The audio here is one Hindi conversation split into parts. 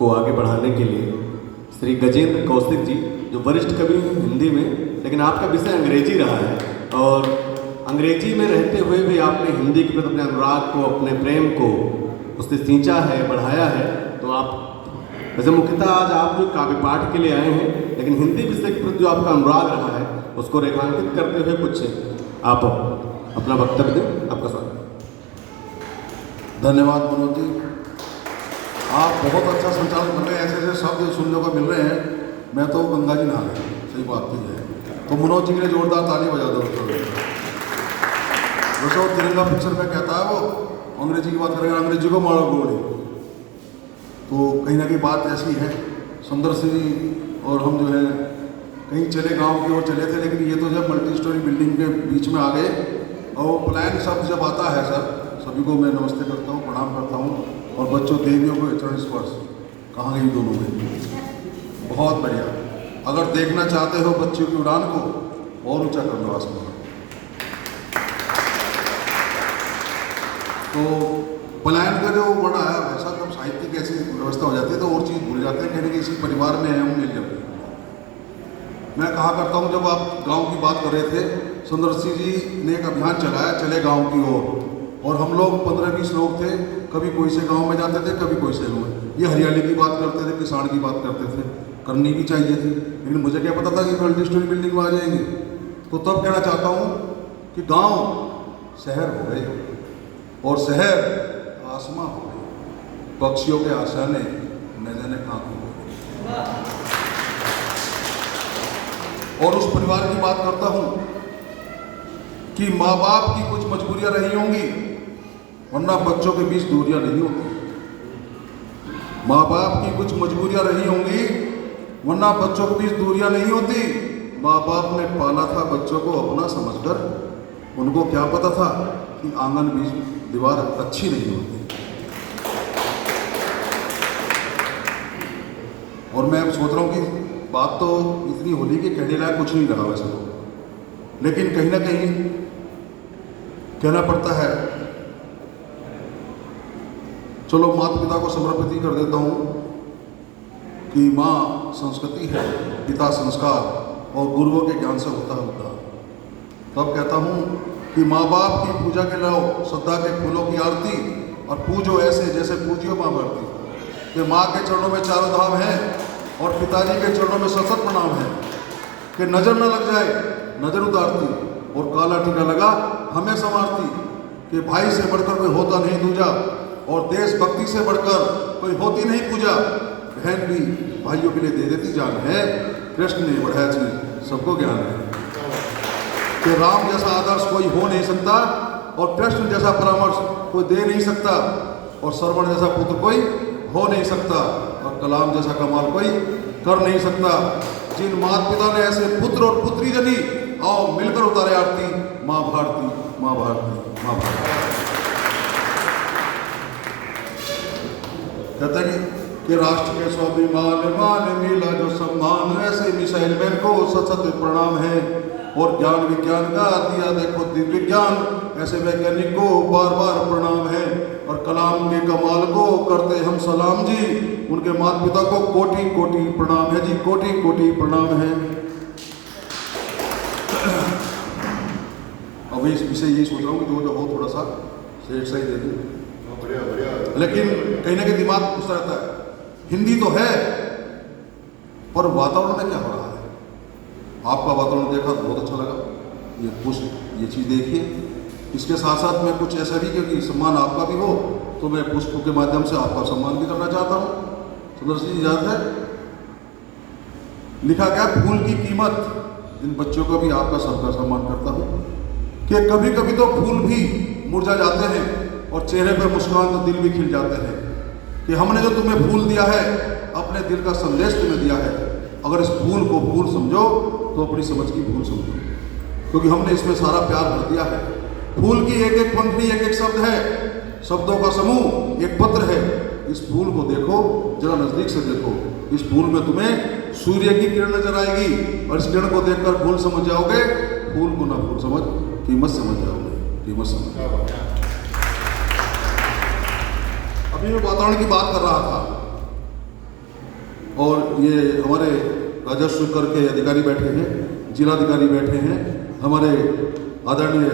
को आगे बढ़ाने के लिए श्री गजेंद्र कौशिक जी, जो वरिष्ठ कवि हैं हिंदी में, लेकिन आपका विषय अंग्रेजी रहा है और अंग्रेजी में रहते हुए भी आपने हिंदी के प्रति अपने अनुराग को, अपने प्रेम को उससे सींचा है, बढ़ाया है। तो आप वैसे मुख्यतः आज आप जो काव्य पाठ के लिए आए हैं, लेकिन हिंदी विषय के प्रति जो आपका अनुराग रहा है उसको रेखांकित करते हुए कुछ आप अपना वक्तव्य दें। आपका स्वागत। धन्यवाद मनोज जी, आप बहुत अच्छा संचालन कर रहे हैं। ऐसे ऐसे शब्द सुनने को मिल रहे हैं, मैं तो गंगा जी नहा रहे हैं। सही बात तो है। तो मनोज जी के लिए जोरदार ताली बजा दो। वैसे तिरंगा पिक्चर में कहता है वो, अंग्रेजी की बात करेंगे, अंग्रेजी को मारो गोली। तो कहीं ना कहीं बात ऐसी है। सुंदर सिंह और हम जो है कहीं चले, गांव की ओर चले थे, लेकिन ये तो जब मल्टी स्टोरी बिल्डिंग के बीच में आ गए और प्लान शब्द जब आता है सर, सभी को मैं नमस्ते करता हूँ, प्रणाम करता हूँ। और बच्चों देवियों को चरण स्पर्श, कहाँ गई दोनों में? बहुत बढ़िया। अगर देखना चाहते हो बच्चों की उड़ान को, और ऊंचा कर लो आसमान। तो पलायन का जो वर्ड आया, वैसा जब साहित्य की ऐसी व्यवस्था हो जाती है तो और चीज़ भूल जाते हैं, कहने कि इसी परिवार में है हम मिल जाते। मैं कहा करता हूँ, जब आप गांव की बात कर रहे थे, सुंदर सिंह जी ने एक अभियान चलाया, चले गांव की ओर, और हम लोग 15-20 लोग थे। कभी कोई से गांव में जाते थे, कभी कोई से में। ये हरियाली की बात करते थे, किसान की बात करते थे, करनी भी चाहिए थी, लेकिन मुझे क्या पता था कि मल्टी स्टोरी बिल्डिंग में आ जाएंगे। तो तब कहना चाहता हूँ कि गाँव शहर हो गए और शहर आसमां हो गए, पक्षियों के आशाने न जाने कहाँ हो गए। और उस परिवार की बात करता हूँ कि माँ बाप की कुछ मजबूरियां रही होंगी, वरना बच्चों के बीच दूरियां नहीं होती। माँ बाप की कुछ मजबूरियां रही होंगी, वरना बच्चों के बीच दूरियां नहीं होती। माँ बाप ने पाला था बच्चों को अपना समझकर, उनको क्या पता था कि आंगन बीच दीवार अच्छी नहीं होती। और मैं अब सोच रहा हूँ कि बात तो इतनी होली कि कहने लायक कुछ नहीं रहा वैसे तो, लेकिन कहीं ना कहीं कहना पड़ता है। चलो माता पिता को समर्पित ही कर देता हूँ कि माँ संस्कृति है, पिता संस्कार और गुरुओं के ज्ञान से होता है उद्धार। तब कहता हूँ कि माँ बाप की पूजा के लाओ श्रद्धा के फूलों की आरती, और पूजो ऐसे जैसे पूजियो माँ भारती। कि माँ के चरणों में चारों धाम है और पिताजी के चरणों में सशत प्रणाम है। कि नजर न लग जाए नजर उतारती, और काला टीका लगा हमें संवारती। कि भाई से बढ़कर कोई होता नहीं दूजा, और देशभक्ति से बढ़कर कोई होती नहीं पूजा। बहन भी भाइयों के लिए दे देती जान है, कृष्ण ने बढ़ाया चीज सबको ज्ञान है। कि राम जैसा आदर्श कोई हो नहीं सकता, और कृष्ण जैसा परामर्श कोई दे नहीं सकता, और श्रवण जैसा पुत्र कोई हो नहीं सकता, और कलाम जैसा कमाल कोई कर नहीं सकता। जिन माता पिता ने ऐसे पुत्र और पुत्री जनी, आओ मिलकर उतारे आरती, माँ भारती, माँ भारती, माँ भारती। कहते हैं कि राष्ट्र के स्वाभिमान मान मिला जो सम्मान, ऐसे मिसाइल मैन को सशत प्रणाम है। और ज्ञान विज्ञान का दिया देखो दिव्य ज्ञान, ऐसे वैज्ञानिक को बार बार प्रणाम है। और कलाम के कमाल को करते हम सलाम जी, उनके माता पिता को कोटि कोटि प्रणाम है जी, कोटि कोटि प्रणाम है। अब इस विषय यही सोच रहा हूँ कि जो हो थोड़ा सा सेठ सही दे दूँ, लेकिन कहीं ना कहीं दिमाग पूछता रहता है। हिंदी तो है, पर वातावरण में क्या हो रहा है? आपका वातावरण देखा तो बहुत अच्छा लगा। ये चीज़ देखिए। इसके साथ साथ मैं कुछ ऐसा भी, क्योंकि सम्मान आपका भी हो, तो मैं पुष्पों के माध्यम से आपका सम्मान भी करना चाहता हूँ। सुंदर सिंह जी याद है, लिखा गया फूल की कीमत, इन बच्चों का भी आपका सबका सम्मान करता हूँ। कि कभी कभी तो फूल भी मुरझा जाते हैं और चेहरे पर मुस्कान तो दिल भी खिल जाते हैं। कि हमने जो तुम्हें फूल दिया है, अपने दिल का संदेश तुम्हें दिया है। अगर इस फूल को फूल समझो तो अपनी समझ की भूल समझो, क्योंकि हमने इसमें सारा प्यार भर दिया है। फूल की एक एक पंखुड़ी एक एक शब्द है, शब्दों का समूह एक पत्र है। इस फूल को देखो, जरा नजदीक से देखो। इस फूल में तुम्हें सूर्य की किरण नजर आएगी, और इस किरण को देखकर फूल समझ जाओगे। फूल को ना फूल समझ, कीमत समझ जाओगे, कीमत समझ जाओगे। अभी मैं वातावरण की बात कर रहा था और ये हमारे राजस्व कर के अधिकारी बैठे हैं, जिलाधिकारी बैठे हैं, हमारे आदरणीय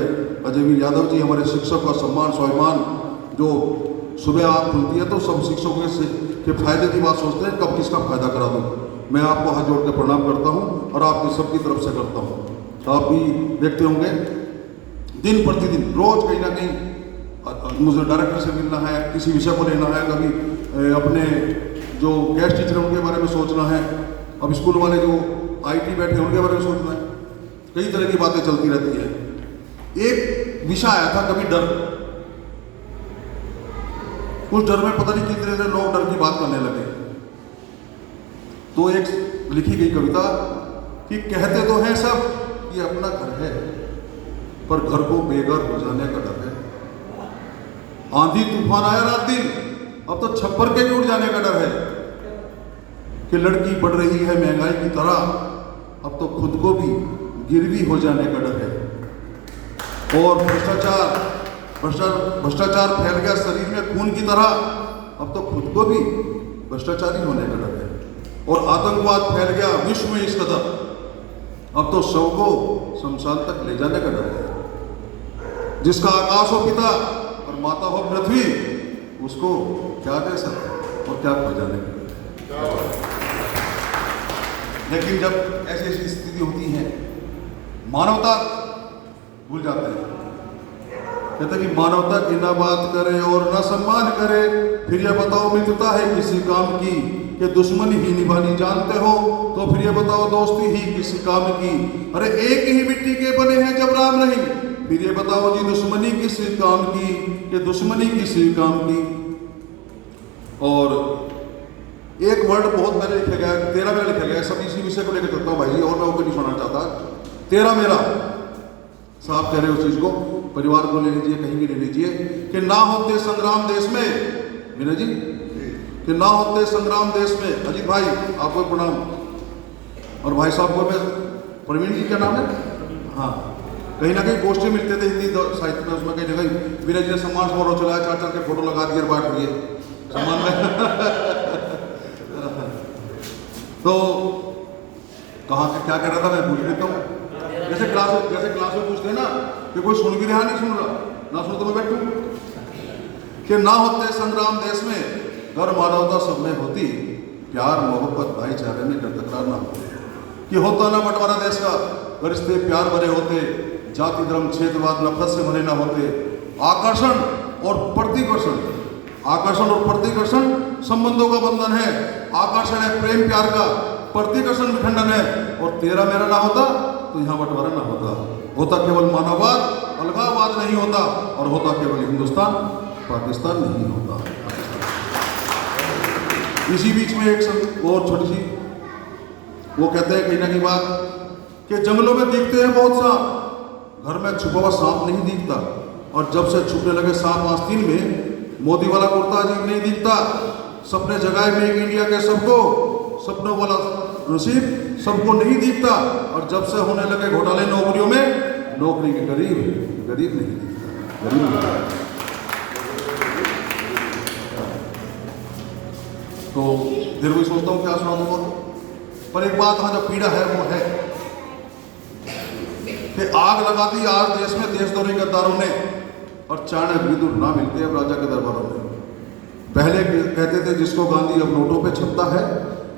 अजयवीर यादव जी, हमारे शिक्षक का सम्मान स्वाभिमान, जो सुबह आँख खुलती है तो सब शिक्षकों के फायदे की बात सोचते हैं, कब किसका फायदा करा दूँ। मैं आपको हाथ जोड़ के प्रणाम करता हूँ और आपकी सबकी तरफ से करता हूँ। तो आप भी देखते होंगे दिन प्रतिदिन रोज कहीं ना कहीं मुझे डायरेक्टर से मिलना है, किसी विषय को लेना है, कभी अपने जो गेस्ट टीचर उनके बारे में सोचना है, अब स्कूल वाले जो IT बैठे हैं उनके बारे में सोचना है, कई तरह की बातें चलती रहती है। एक विषय आया था कभी डर, उस डर में पता नहीं कितने से लोग डर की बात करने लगे, तो एक लिखी गई कविता कि कहते तो हैं सब ये अपना घर है, पर घर को बेघर हो जाने का डर है। आंधी तूफान आया रात दिन, अब तो छप्पर के भी उड़ जाने का डर है। कि लड़की बढ़ रही है महंगाई की तरह, अब तो खुद को भी गिरवी हो जाने का डर है। और भ्रष्टाचार फैल गया शरीर में खून की तरह, अब तो खुद को भी भ्रष्टाचारी होने का डर है। और आतंकवाद फैल गया विश्व में इस कदर, अब तो शव को शमशान तक ले जाने का डर है। जिसका आकाश हो पिता और माता हो पृथ्वी, उसको क्या दे सकते और क्या खो जाने का डर है। लेकिन जब ऐसी ऐसी स्थिति होती है, मानवता भूल जाते हैं। कहते कि मानवता की ना बात करे और ना सम्मान करे, फिर यह बताओ मित्रता है किसी काम की, कि दुश्मनी ही निभानी जानते हो, तो फिर यह बताओ दोस्ती ही किसी काम की। अरे एक ही मिट्टी के बने हैं जब राम नहीं, फिर ये बताओ जी दुश्मनी किसी काम की, कि दुश्मनी किसी काम की। और एक वर्ड बहुत पहले लिखा गया, तेरा मेरा लिखा गया, सब इसी विषय को लेकर चलता हूँ भाई जी, और मैं ऊपर नहीं सुनना चाहता। तेरा मेरा साहब कह रहे हो, उस चीज को परिवार को ले लीजिए, कहीं भी ले लीजिए, कि ना होते संग्राम देश में, विनय जी, कि ना होते संग्राम देश में। अजीत भाई आपको प्रणाम, और भाई साहब को मैं, प्रवीण जी क्या नाम है, हाँ, कहीं ना कहीं गोष्ठी मिलते थे हिंदी साहित्य में, उसमें कई जगह विनय जी ने सम्मान समारोह चलाया, 4-4 के फोटो लगा दिए, बांट दिए सम्मान में। तो कहाँ से क्या कह रहा था मैं भूल देता हूँ। जैसे क्लास में पूछते हैं ना कि कोई सुन भी रहा नहीं सुन रहा, ना सुन तो मैं बैठूं। कि ना होते संग्राम देश में, घर मानवता सब में होती, प्यार मोहब्बत भाईचारे में तकरार ना होते। कि होता ना बंटवारा देश का, रिश्ते प्यार भरे होते, जाति धर्म क्षेत्रवाद नफरत से भरे ना होते। आकर्षण और प्रतिकर्षण, आकर्षण और प्रतिकर्षण संबंधों का बंधन है। आकर्षण है प्रेम प्यार का, प्रतिकर्षण विखंडन है। और तेरा मेरा ना होता तो यहाँ बंटवारा ना होता, होता केवल मानववाद, अलगाववाद नहीं होता, और होता केवल हिंदुस्तान पाकिस्तान नहीं होता। इसी बीच में एक और छोटी सी, वो कहते हैं कहीं ना कहीं बात, कि जंगलों में दिखते हैं बहुत सांप, घर में छुपा हुआ सांप नहीं दिखता। और जब से छुपने लगे सांप आस्तीन में, मोदी वाला कुर्ता अजीब नहीं दिखता। सपने जगाए मेक इंडिया के सबको, सपनों वाला नसीब सबको नहीं दिखता। और जब से होने लगे घोटाले नौकरियों में, नौकरी के गरीब नहीं दिखता, गरीब नहीं दिखता। तो फिर भी सोचता हूँ क्या सुना दूंगा, पर एक बात हाँ जो पीड़ा है वो है कि आग लगा दी आज देश में देशद्रोही गद्दारों ने, और चाणक्य विदुर ना मिलते अब राजा के दरबारों में। पहले कहते थे जिसको गांधी अब नोटों पे छपता है,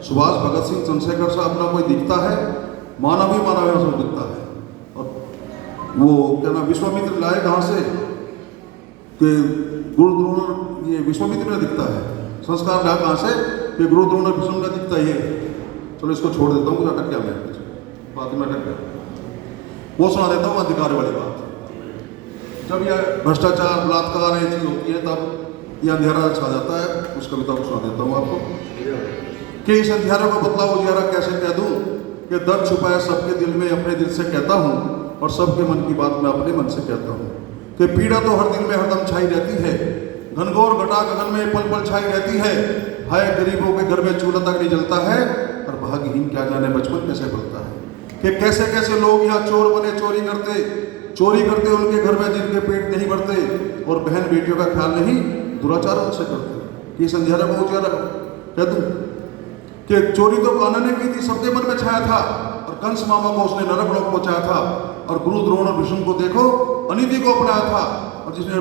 सुभाष भगत सिंह चंद्रशेखर से अपना कोई दिखता है, मानव ही मानव है सब दिखता है। और वो क्या नाम विश्वामित्र लाए कहाँ से, कि गुरु द्रोण, ये विश्वामित्र में दिखता है। संस्कार लाया कहाँ से, कि गुरु द्रोण भीष्म का दिखता ही है। चलो इसको छोड़ देता हूँ, अटक गया मैं, बात में अटक गया। वो सुना देता हूँ अधिकार वाली बात। जब यह भ्रष्टाचार बलात्कार ये चीज होती है, तब यह अंधेरा छा जाता है। उस कविता को सुना देता हूँ आपको, कि इस अंधेरे को बदला उजियारा कैसे कह दूँ, कि दर्द छुपाए सबके दिल में अपने दिल से कहता हूँ, और सबके मन की बात मैं अपने मन से कहता हूँ। कि पीड़ा तो हर दिल में हरदम छाई रहती है, घनघोर घटा गगन में पल पल छाई रहती है। हाय गरीबों के घर में चूल्हा तक नहीं जलता है, और भाग्यहीन क्या जाने बचपन कैसे पलता है। कि कैसे कैसे लोग यहाँ चोर बने चोरी करते उनके घर में जिनके पेट नहीं भरते, और बहन बेटियों का ख्याल नहीं दुराचार उनसे करते। ये संध्यारा को उजाला कह दूं कि चोरी तो कान्हा ने की थी, सबके मन में छाया था, और कंस मामा को उसने नरक लोक पहुंचाया था, और गुरु द्रोण और भीष्म को देखो अनीति को अपनाया था, और जिसने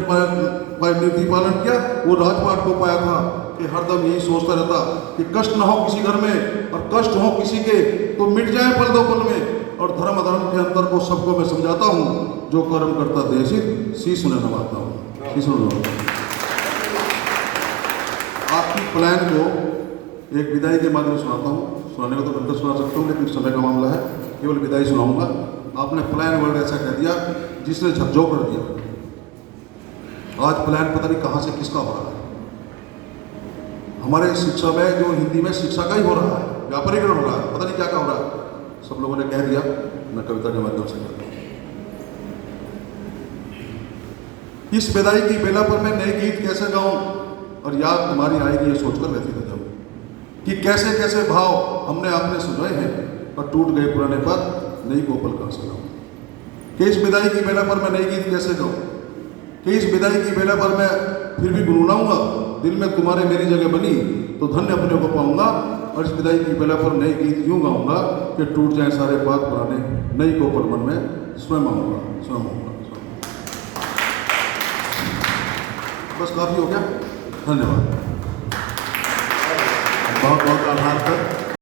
नीति पालन किया वो राजपाट को पाया था। कि हरदम यही सोचता रहता कि कष्ट ना हो किसी घर में, और कष्ट हो किसी के तो मिट जाए पल दो पल में, और धर्म अधर्म के अंतर को सबको मैं समझाता हूँ, जो कर्म करता देशित शीश उन्हें नवाता हूँ। शीश उन्हें नवाता हूँ। आपकी प्लान को एक विदाई के माध्यम में सुनाता हूँ, सुनाने को तो घंटे सुना सकता हूँ, लेकिन समय का मामला है, केवल विदाई सुनाऊंगा। आपने प्लान वर्ड ऐसा कह दिया जिसने झकझोर कर दिया। आज प्लान पता नहीं कहाँ से किसका हो रहा है। हमारे शिक्षा में जो हिंदी में शिक्षा का ही हो रहा है, व्यापारीकरण हो रहा है, पता नहीं क्या क्या हो रहा है, सब लोगों ने कह दिया, मैं कविता के माध्यम से कहता हूँ। इस विदाई की बेला पर मैं नए गीत कैसे गाऊं, और याद तुम्हारी आएगी ये सोचकर रहती थी जब कि कैसे कैसे भाव हमने आपने सुनाए हैं, और टूट गए पुराने पद नई गोपल कहां से गाऊं। कि इस विदाई की बेला पर मैं नई गीत कैसे गाऊं, कि इस विदाई की बेला पर मैं फिर भी गुनगुनाऊंगा, दिल में तुम्हारे मेरी जगह बनी तो धन्य अपने को पाऊंगा। और इस विदाई की बेला पर नई गीत यूं गाऊंगा कि टूट जाए सारे बात पुराने, नई गोपल मन में स्वयं आऊंगा, स्वयं आऊंगा। बस काफी हो गया, धन्यवाद। बहुत बहुत आभार सर।